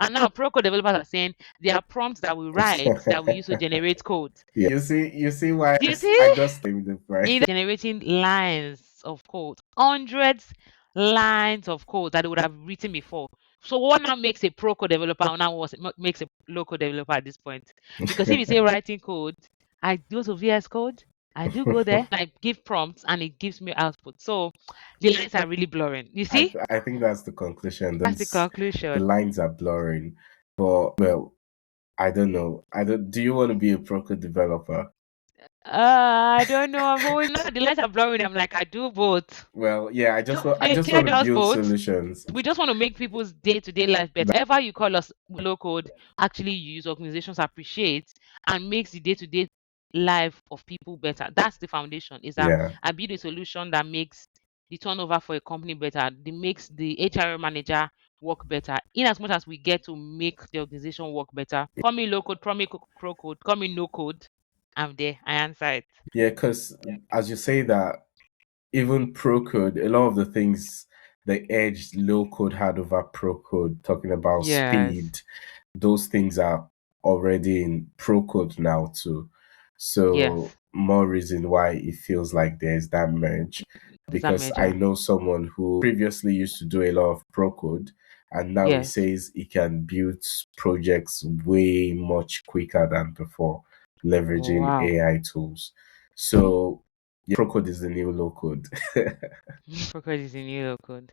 And now pro code developers are saying there are prompts that we write that we use to generate code. Yeah. You see why Do you I see? just named it, right? Either generating lines of code, hundreds lines of code that they would have written before. So what now makes a pro code developer now makes a low code developer at this point? Because if you say writing code, I go to VS Code, I do go there, I give prompts and it gives me output. So the lines are really blurring. You see? I think that's the conclusion. That's the The conclusion. lines are blurring. But well, I don't know. I don't. Do you want to be a pro code developer? I don't know. I'm always not the lines are blurring. I'm like, I do both. Well, yeah. I Hey, just Tia want to does build both. solutions. We just want to make people's day-to-day life better. Whatever you call us low code, actually use, organizations appreciate and makes the day-to-day life of people better. That's the foundation. Is that Yeah. I build a solution that makes the turnover for a company better, that makes the HR manager work better. In as much as we get to make the organization work better. Call me low code, call me pro code, call me no code. I'm there. I answer it. Yeah, because as you say that, even pro code, a lot of the things the edge low code had over pro code, talking about Yes. speed, those things are already in pro code now too. So Yes. more reason why it feels like there's that merge. Is that Because I major? know someone who previously used to do a lot of pro code and now he Yes. says he can build projects way much quicker than before, leveraging Wow. AI tools. So yeah, pro code is the new low code. Pro code is a new low code.